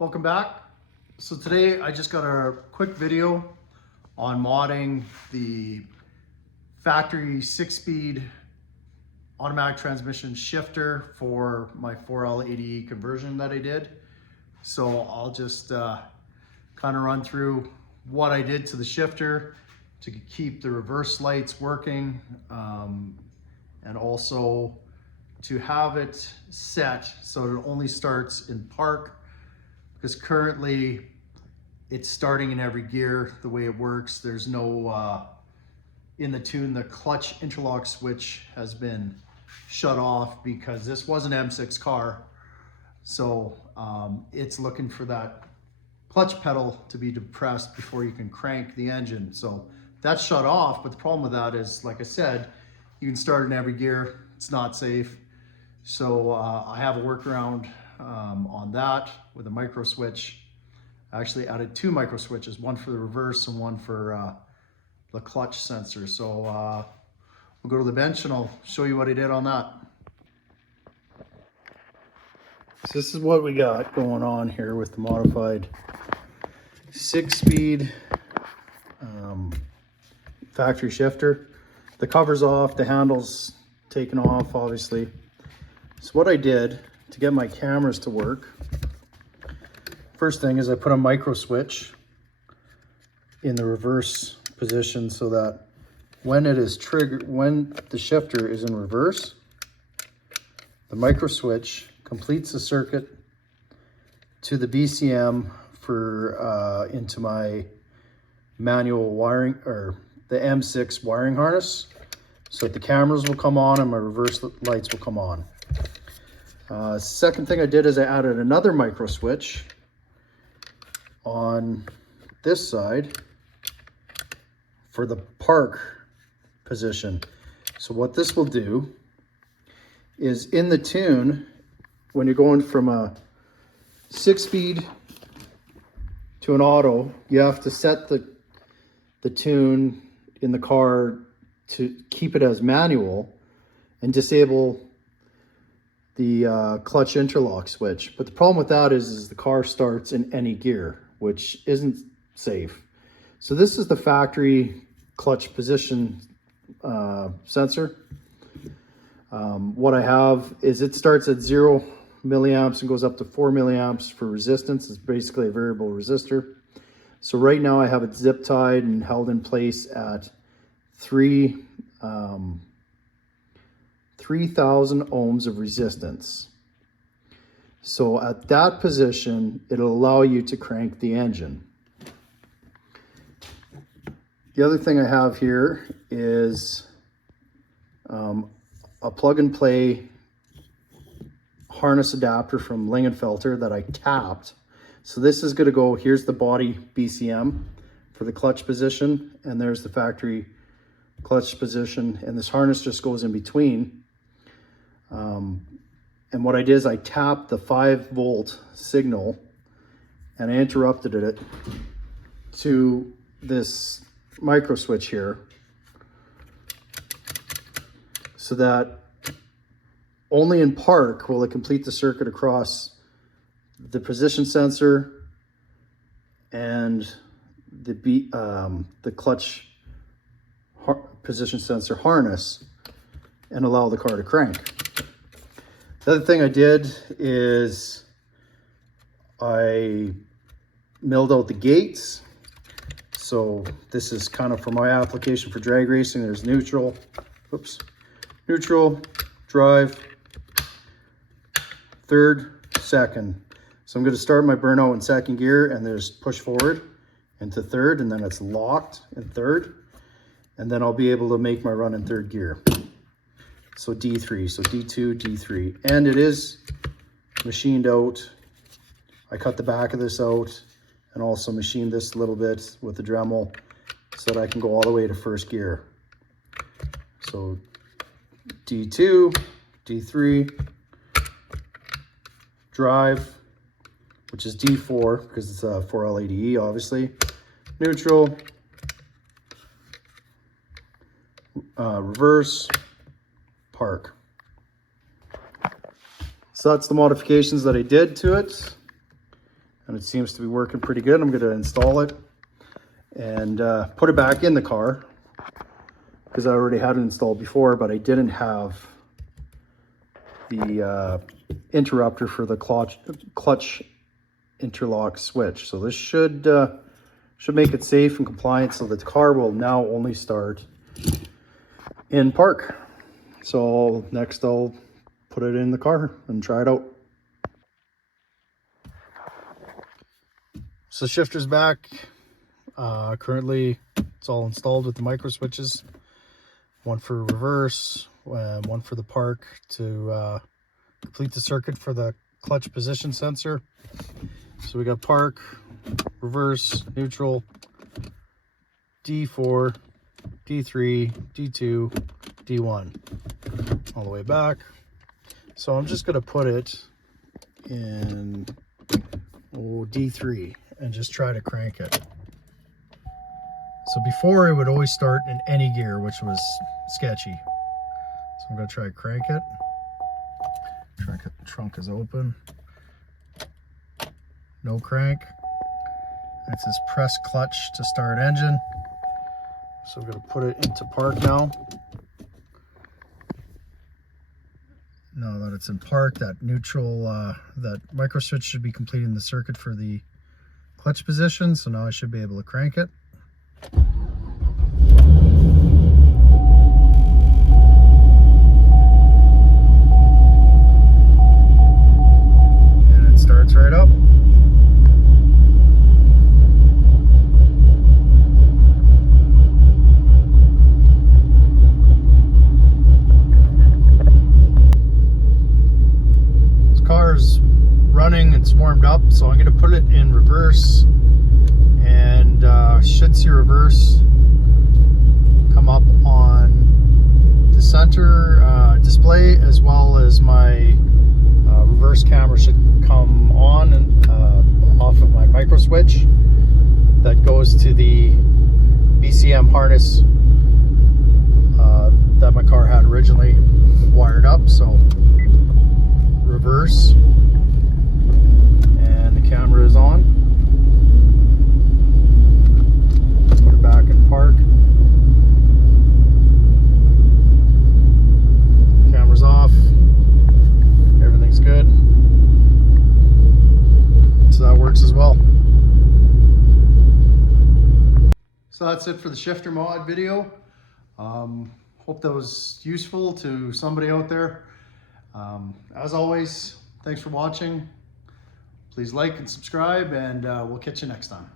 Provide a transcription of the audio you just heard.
Welcome back. So today I just got a quick video on modding the factory 6-speed automatic transmission shifter for my 4L80E conversion that I did. So I'll just kind of run through what I did to the shifter to keep the reverse lights working, and also to have it set so it only starts in park, because currently it's starting in every gear. The way it works, there's no in the tune, the clutch interlock switch has been shut off because this was an M6 car. So it's looking for that clutch pedal to be depressed before you can crank the engine. So that's shut off, but the problem with that is, like I said, you can start in every gear. It's not safe. So I have a workaround on that with a micro switch. I actually added 2 micro switches, one for the reverse and one for the clutch sensor. So we'll go to the bench and I'll show you what I did on that. So this is what we got going on here with the modified 6-speed factory shifter. The cover's off, the handle's taken off, obviously. So what I did to get my cameras to work, first thing is I put a micro switch in the reverse position so that when it is triggered, when the shifter is in reverse, the micro switch completes the circuit to the BCM for into my manual wiring, or the M6 wiring harness, so that the cameras will come on and my reverse lights will come on. Second thing I did is I added another micro switch on this side for the park position. So what this will do is, in the tune, when you're going from a 6-speed to an auto, you have to set the tune in the car to keep it as manual and disable the clutch interlock switch. But the problem with that is the car starts in any gear, which isn't safe. So this is the factory clutch position sensor. What I have is, it starts at 0 milliamps and goes up to 4 milliamps for resistance. It's basically a variable resistor. So right now I have it zip tied and held in place at 3,000 ohms of resistance. So at that position, it'll allow you to crank the engine. The other thing I have here is a plug and play harness adapter from Lingenfelter that I tapped. So this is going to go, here's the body BCM for the clutch position, and there's the factory clutch position, and this harness just goes in between. And what I did is I tapped the 5-volt signal and I interrupted it to this micro switch here, so that only in park will it complete the circuit across the position sensor and the clutch position sensor harness and allow the car to crank. The other thing I did is I milled out the gates. So this is kind of for my application for drag racing. There's neutral, neutral, drive, third, second. So I'm going to start my burnout in second gear, and there's push forward into third, and then it's locked in third. And then I'll be able to make my run in third gear. So D3, so D2, D3. And it is machined out. I cut the back of this out and also machined this a little bit with the Dremel so that I can go all the way to first gear. So D2, D3, drive, which is D4 because it's a 4L80E, obviously. Neutral, reverse, park. So that's the modifications that I did to it. and it seems to be working pretty good. I'm going to install it and put it back in the car because I already had it installed before, but I didn't have the interrupter for the clutch interlock switch. So this should make it safe and compliant, so the car will now only start in park. So next I'll put it in the car and try it out. So shifter's back. Currently it's all installed with the micro switches. One for reverse, one for the park to complete the circuit for the clutch position sensor. So we got park, reverse, neutral, D4, D3, D2, D1, all the way back. So I'm just going to put it in D3 and just try to crank it. So before it would always start in any gear, which was sketchy. So I'm going to try to crank it. Trunk is open. No crank. It says press clutch to start engine. So I'm going to put it into park now. Now that it's in park, that neutral, that micro switch should be completing the circuit for the clutch position. So now I should be able to crank it. And it starts right up. Car's running, it's warmed up, so I'm going to put it in reverse, and should see reverse come up on the center display, as well as my reverse camera should come on and off of my micro switch that goes to the BCM harness that my car had originally wired up. So reverse, and the camera is on. Put it back in park. Camera's off. Everything's good. So that works as well. So that's it for the shifter mod video. Hope that was useful to somebody out there. As always, thanks for watching. Please like and subscribe, and we'll catch you next time.